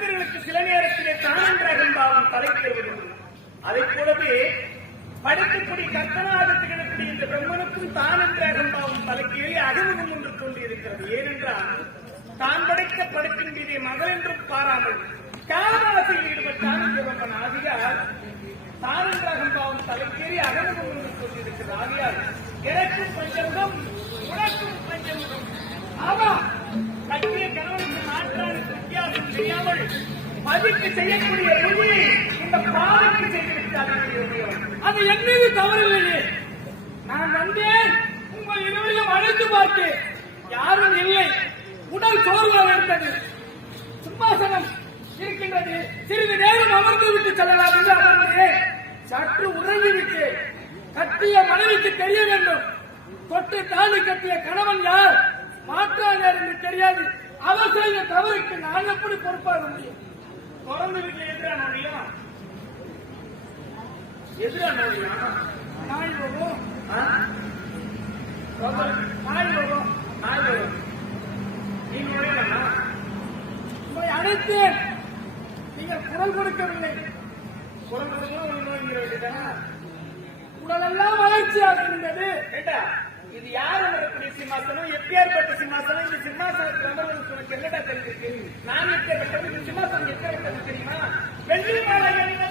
மனிதர்களுக்கு சில நேரத்திலே தானன்றாகும் பாவம் தலைத்தேறுவது அதை போலவே படைக்கக்கூடிய கற்பனாக இருக்கக்கூடிய இந்த பிரம்மனுக்கும் தானன்றாகும் பாவம் தலைக்கேறி அகமுகம் ஒன்று தோன்றியிருக்கிறது ஏனென்றால் தான் படைத்த படைப்பின் மீதே மகள் என்றும் பாராமல் காமராசையில் ஈடுபட்டான் இந்த பிரம்மன். ஆதியால் தானன்றாகும் பாவம் தலைக்கேறி அகமுகம் ஒன்று தோன்றியிருக்கிறது ஆதியால் எனக்கும் பஞ்சமுகம் உனக்கும் பஞ்சமுகம். ஆமா பதிக்கு செய்யக்கூடிய ருதியை இந்த பாவைக்கு செய்திருக்கிறார் அது என் மீது தவறில்லையே. நான் வந்தேன். உங்கள் இருவரையும் அழைத்து பார்த்தேன். யாரும் இல்லை. உடல் சோர்வாக இருந்தது. சிம்மாசனம் இருக்கின்றது. சிறிது நேரம் அமர்ந்து விட்டு செல்லலாம் என்று அமர்ந்தேன். சற்று உறங்கிவிட்டு கட்டிய மனைவிக்கு தெரிய வேண்டும். தொட்டு தாலி கட்டிய கணவன் யார்? மாற்றான் யார் என்று தெரியாது. அவர் செய்த தவறுக்கு நான் எப்படி பொறுப்பாக முடியும் தொடர்ந்து வீட்டில் எதிரான முடியும் எதிரான முடியும் நாய் வரும் நாய் வரும் நாய் வரும் நீங்க உங்களை அழைத்தேன் நீங்கள் குரல் கொடுக்கவில்லை. குரல் கொடுக்கலாம் ஒரு நோய்ங்கிற வேண்டியதானா உடலெல்லாம் வளர்ச்சியாக இருந்தது. கேட்டா? இது யார் அமரக்கூடிய சிம்மாசனம்? எப்பேற்பட்ட சிம்மாசனம்? இந்த சிம்மாசனத்தில் அமர்வதற்கு உனக்கு என்னடா தெரிஞ்சிருக்கு? நான் எப்பேற்பட்டது? இந்த சிம்மாசனம் எப்பேற்பட்டது தெரியுமா? வெள்ளி மாலை வெள்ளி மாலை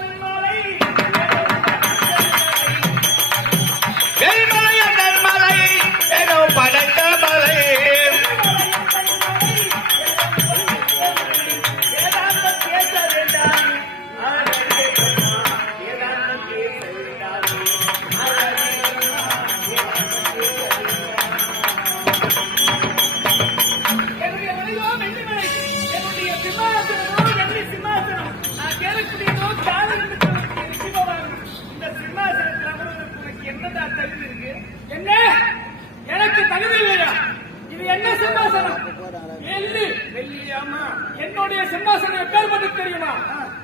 வெள்ளி வெள்ளியாமா என்னுடைய சிம்மாசனம் எப்பேற்பட்டு தெரியுமா?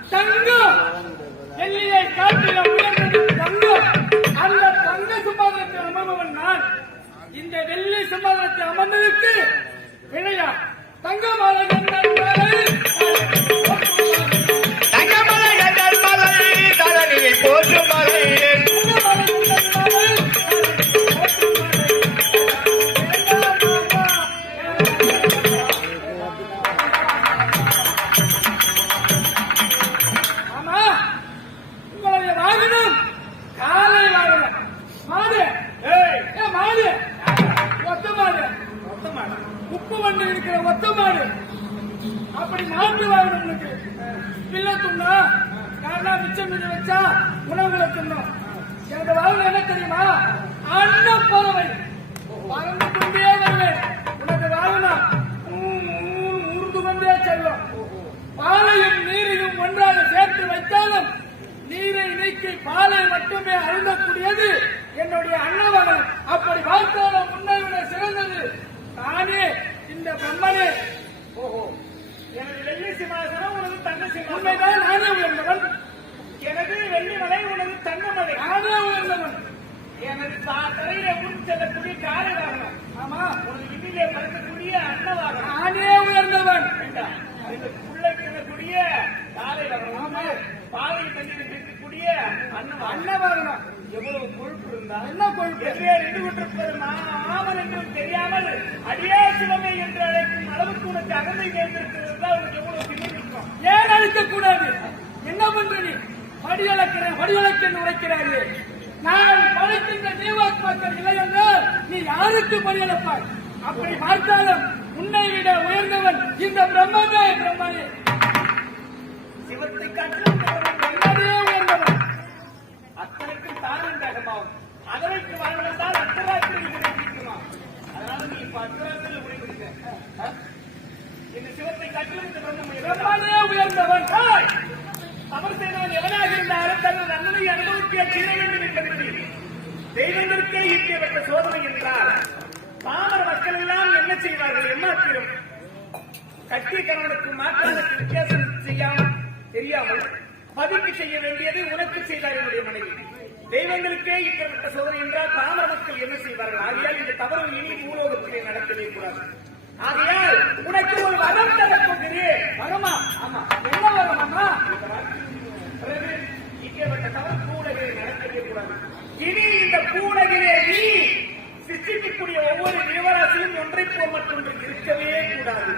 தங்கம். வெள்ளியை காட்டில உயர்ந்தது தங்கம். அந்த தங்க சிம்மாசனத்தை அமர்ந்தவன் நான். இந்த வெள்ளி அமர்ந்ததுக்கு அமர்ந்ததற்கு விளையா தங்கமாலை மாடு உப்பு வண்டு இருக்கிற ஒத்த மாடு அப்படி மாட்டு வாகனம் உனக்கு பிள்ளை துண்ணா காரணம் மிச்சம் மீது வச்சா உணவுகளை தின்னும் எனக்கு வாகனம் என்ன தெரியுமா? அன்ன பறவை. பறந்து கொண்டே வருவேன். உனக்கு வாகனம் ஊர்ந்து கொண்டே செல்லும். பாலையும் நீரையும் ஒன்றாக சேர்த்து வைத்தாலும் நீரை நீக்கி பாலை மட்டுமே அருந்தக்கூடியது என்னுடைய அன்னவர்கள் அப்படி பார்த்தாலும் முன்னை விட சிறந்தது நானே இந்த பிரம்மனே ஓஹோ எனது வெள்ளி சிம்மாசனம் உனது தங்க சிம்மாசனம் உண்மைதான் நானே உயர்ந்தவன் எனது வெள்ளி மலை உனது தங்க மலை நானே உயர்ந்தவன் எனது தா- தரையில உருண்டு செல்லக்கூடிய காரை வாகனம் ஆமா உனது விதிலே பறக்கக்கூடிய அன்ன வாகனம் நானே உயர்ந்தவன். கிடக்கூடிய காலை வாகனம் பாலை தண்ணீர் இருக்கக்கூடிய அன்ன வாகனம் அன்னவாகனம். எவ்வளவு கொழுப்பு இருந்தா என்ன கொழுப்பு? எதிரே நின்று கொண்டிருப்பது மாமன் என்றும் தெரியாமல் அடியே சிவமே என்று அழைக்கும் அளவுக்கு உனக்கு அகந்தை நேர்ந்திருக்கிறது உனக்கு எவ்வளவு பின்னர் இருக்கும்? ஏன் அழிக்க கூடாது என்ன பண்ற நீ படி அளக்கிறேன் படி அளக்கன்னு உரைக்கிறாரு நான் ஜீவாத்மாக்கள் இல்லை என்றால் நீ யாருக்கு படி அப்படி பார்த்தாலும் உன்னை விட உயர்ந்தவன் இந்த பிரம்மனே பிரம்மனே. சிவத்தை காட்டிலும் பிரம்மனே உயர்ந்தவன். அத்தனைக்கும் தானந்தகமாகும் அதற்கு வரவிடத்தால் அர்த்தராத்திரி கிடைக்குமா அதனால நீ இப்ப அர்த்தராத்திரி முடிவெடுக்க இந்த சிவத்தை காட்டிலும் இந்த பிரம்மன் பிரம்மனே உயர்ந்தவன். ஹாய்! தவறு செய்தவன் எவனாக இருந்தாலும் தனது நன்மை அனுபவிக்க தீர வேண்டும் என்பது தெய்வங்களுக்கே ஈட்டியப்பட்ட சோதனை என்றால் பாமர மக்கள் எல்லாம் என்ன செய்வார்கள்? எம்மாத்திரம் கட்டிய கணவனுக்கு மாற்றானுக்கு வித்தியாசம் செய்யாமல் தெரியாமல் பதிக்கு செய்ய வேண்டியது உனக்கு செய்தார் என்னுடைய மனைவி. தெய்வங்களுக்கே இப்படிப்பட்ட சோதனை என்றால் பாமர மக்கள் என்ன செய்வார்கள்? ஆகையால் இந்த தவறு இனி பூலோகத்திலே நடக்கவே கூடாது. ஆகையால் உனக்கு ஒரு வரம் தரப்போகிறேன் வரமா? ஆமா. என்ன வரமாமா பிறகு இப்பேற்பட்ட தவறு பூலகிலே நடக்கவே கூடாது. இனி இந்த பூலகிலே நீ சிருஷ்டிக்கக்கூடிய ஒவ்வொரு ஜீவராசியும் ஒன்றை போல் மற்றொன்று இருக்கவே கூடாது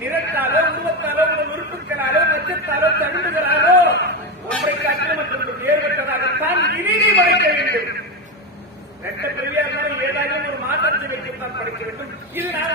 நிறத்தாலோ உருவத்தாலோ உங்கள் உறுப்புகளாலோ நச்சத்தாலோ தகுந்துகளாலோ ஒன்றை காட்டிலும் மற்றொன்று வேறுபட்டதாகத்தான் இனி நீ வேண்டும். ரெட்ட பிரிவியா இருந்தாலும் ஏதாவது ஒரு மாற்றத்தை வைக்கத்தான் படைக்க வேண்டும். இது நான்